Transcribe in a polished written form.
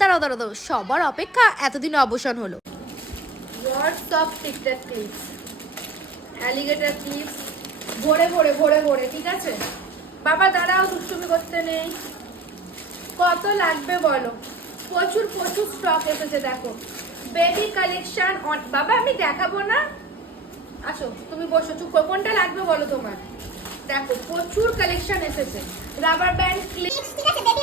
দাঁড়াও দাঁড়াও দাঁড়াও, সবার অপেক্ষা এতদিনে অবসান হলো। WhatsApp TikTok clips, alligator clips, ভরে ভরে ভরে ভরে, ঠিক আছে বাবা দাঁড়াও, দুষ্টুমি করতে নেই। কত লাগবে বলো? প্রচুর প্রচুর স্টক এসেছে, দেখো বেবি কালেকশন। বাবা আমি দেখাবো না, আসো তুমি বসো, চুপ করো। কোনটা লাগবে বলো তোমার? দেখো প্রচুর কালেকশন এসেছে। রাবার ব্যান্ড ক্লিপস, ঠিক আছে বেবি